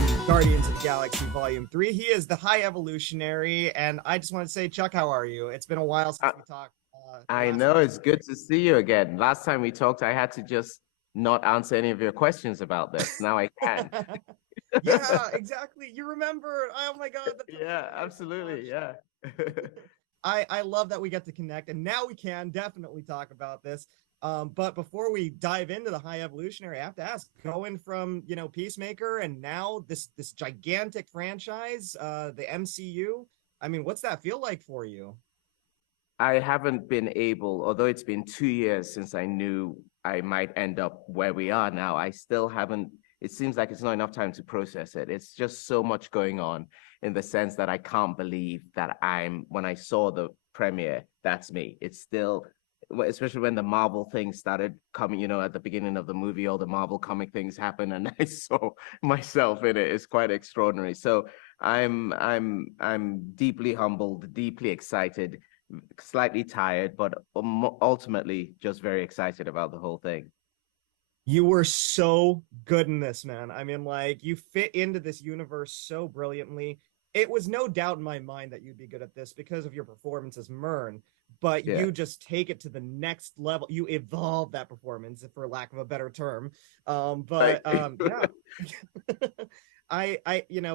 from Guardians of the Galaxy Volume 3. He is the High Evolutionary, and I just want to say, Chuck, how are you? It's been a while since I, we talked the I last know time. it's good to see you again. Last time we talked, I had to just not answer any of your questions about this. Now I can. Yeah, exactly. You remember? Oh my God, that's so Yeah, funny. Oh my absolutely. gosh. Yeah. I love that we get to connect, and now we can definitely talk about this. But before we dive into the High Evolutionary, I have to ask, going from Peacemaker and now this gigantic franchise, the MCU. I mean, what's that feel like for you? I haven't been able, although it's been 2 years since I knew I might end up where we are now, I still haven't. It seems like it's not enough time to process it. It's just so much going on in the sense that I can't believe that when I saw the premiere, that's me. It's still, especially when the Marvel thing started coming, at the beginning of the movie, all the Marvel comic things happen, and I saw myself in it. It's quite extraordinary. So I'm deeply humbled, deeply excited, slightly tired, but ultimately just very excited about the whole thing. You were so good in this, man. I mean, like, you fit into this universe so brilliantly. It was no doubt in my mind that you'd be good at this because of your performance as Mern, but Yeah. you just take it to the next level. You evolve that performance, for lack of a better term. Right. Yeah.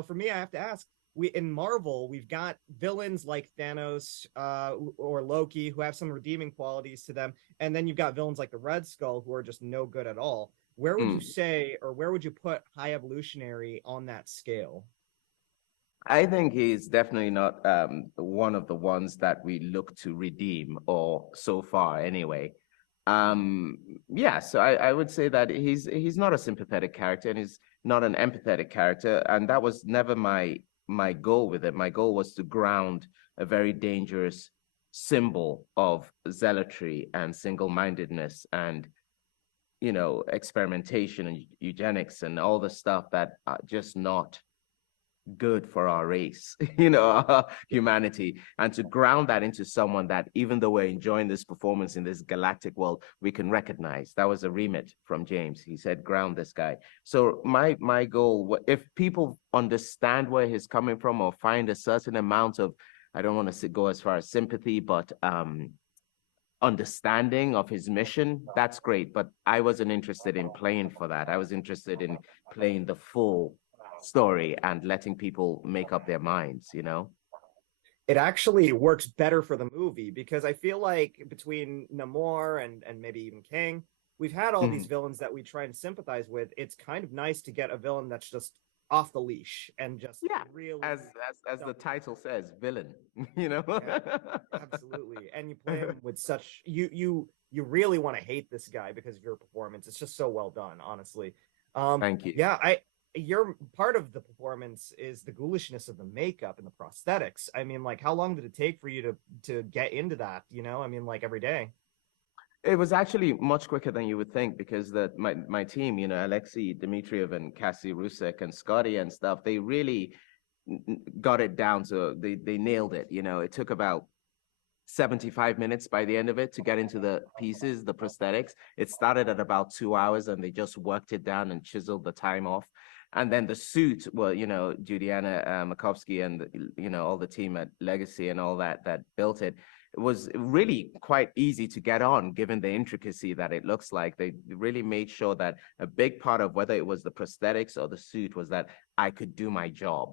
For me, I have to ask, we in Marvel, we've got villains like Thanos, or Loki, who have some redeeming qualities to them, and then you've got villains like the Red Skull, who are just no good at all. Where would you Mm. say, or where would you put High Evolutionary on that scale? I think he's definitely not one of the ones that we look to redeem, or so far anyway. Um, yeah, so I would say that he's not a sympathetic character and he's not an empathetic character, and that was never my goal with it. My goal was to ground a very dangerous symbol of zealotry and single-mindedness and experimentation and eugenics and all the stuff that are just not good for our race, humanity, and to ground that into someone that, even though we're enjoying this performance in this galactic world, we can recognize. That was a remit from James. He said, ground this guy. So my goal, if people understand where he's coming from or find a certain amount of, I don't want to go as far as sympathy, but understanding of his mission, that's great. But I wasn't interested in playing for that. I was interested in playing the full story and letting people make up their minds. It actually works better for the movie because I feel like between Namor and maybe even Kang, we've had all these Mhm. villains that we try and sympathize with. It's kind of nice to get a villain that's just off the leash and just Yeah, as really as the double title down. says, villain. You know. Yeah, absolutely. And you play him with such you really want to hate this guy because of your performance. It's just so well done, honestly. Thank you. Yeah, I Your part of the performance is the ghoulishness of the makeup and the prosthetics. I mean, like, how long did it take for you to get into that? I mean, like, every day. It was actually much quicker than you would think because my team, Alexei Dmitriev and Cassie Rusek and Scotty and stuff, they really got it down to they nailed it. It took about 75 minutes by the end of it to get into the pieces, the prosthetics. It started at about 2 hours and they just worked it down and chiseled the time off. And then the suit, well, Juliana Makovsky and, all the team at Legacy and all that built it. It was really quite easy to get on given the intricacy that it looks like. They really made sure that a big part of whether it was the prosthetics or the suit was that I could do my job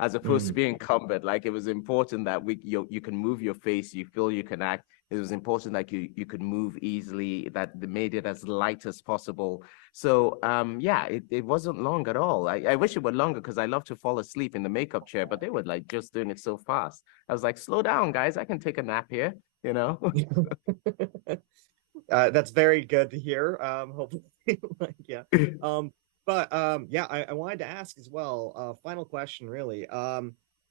as opposed to Mm. being incumbent. Like, it was important that you can move your face, you feel you can act. It was important that you could move easily, that they made it as light as possible. So yeah, it wasn't long at all. I wish it were longer because I love to fall asleep in the makeup chair, but they were like just doing it so fast. I was like, slow down, guys. I can take a nap here, you know? That's very good to hear. Hopefully, like, yeah. Yeah, I wanted to ask as well. Final question, really.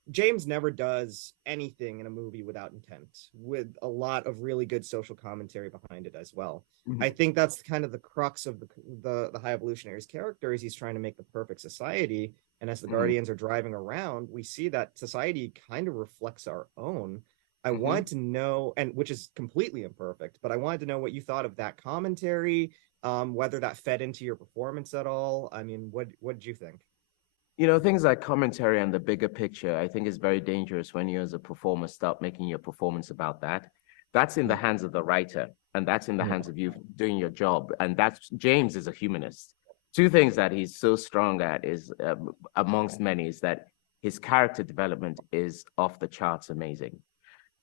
James never does anything in a movie without intent, with a lot of really good social commentary behind it as well. I Mhm. think that's kind of the crux of the High Evolutionary's character is he's trying to make the perfect society, and as the Mhm. Guardians are driving around, we see that society kind of reflects our own. I wanted Mhm. to know, and which is completely imperfect, but I wanted to know what you thought of that commentary, whether that fed into your performance at all. I mean, what did you think? You know, things like commentary and the bigger picture, I think is very dangerous when you as a performer start making your performance about that. That's in the hands of the writer, and that's in the hands of you doing your job. And that's James is a humanist. Two things that he's so strong at is, amongst many, is that his character development is off the charts amazing.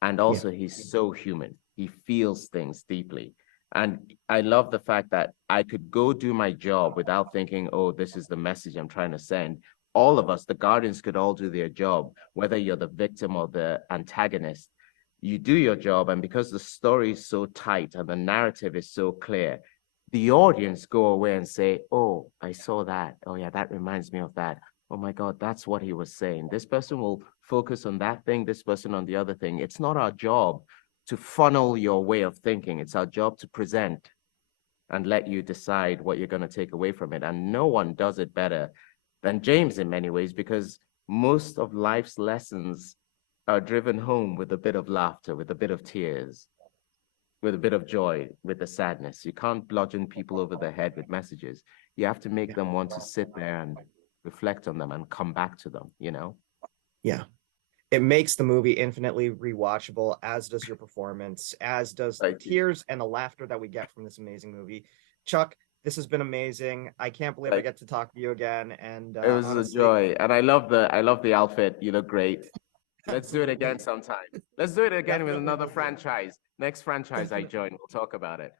And also he's so human. He feels things deeply. And I love the fact that I could go do my job without thinking, oh, this is the message I'm trying to send. All of us, the Guardians, could all do their job, whether you're the victim or the antagonist. You do your job, and because the story is so tight and the narrative is so clear, the audience go away and say, oh, I saw that. Oh, yeah, that reminds me of that. Oh, my God, that's what he was saying. This person will focus on that thing, this person on the other thing. It's not our job to funnel your way of thinking. It's our job to present and let you decide what you're going to take away from it. And no one does it better than James in many ways, because most of life's lessons are driven home with a bit of laughter, with a bit of tears, with a bit of joy, with the sadness. You can't bludgeon people over the head with messages. You have to make them want to sit there and reflect on them and come back to them, you know? Yeah. It makes the movie infinitely rewatchable, as does your performance, as does the tears and the laughter that we get from this amazing movie. Chuck, this has been amazing. I can't believe I get to talk to you again. And it was honestly a joy. And I love the outfit. You look great. Let's do it again sometime. Let's do it again with another franchise. Next franchise I join, we'll talk about it.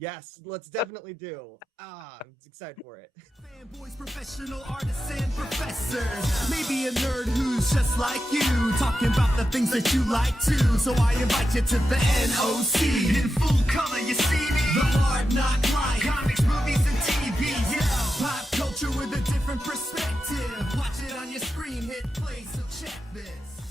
Yes, let's definitely do. I'm excited for it. Fanboys, professional artists, and professors. Maybe a nerd who's just like you, talking about the things that you like too. So I invite you to the NOC. In full color, you see me. The hard knock life. Comics, movies, and TV. Yeah. Pop culture with a different perspective. Watch it on your screen, hit play, so check this.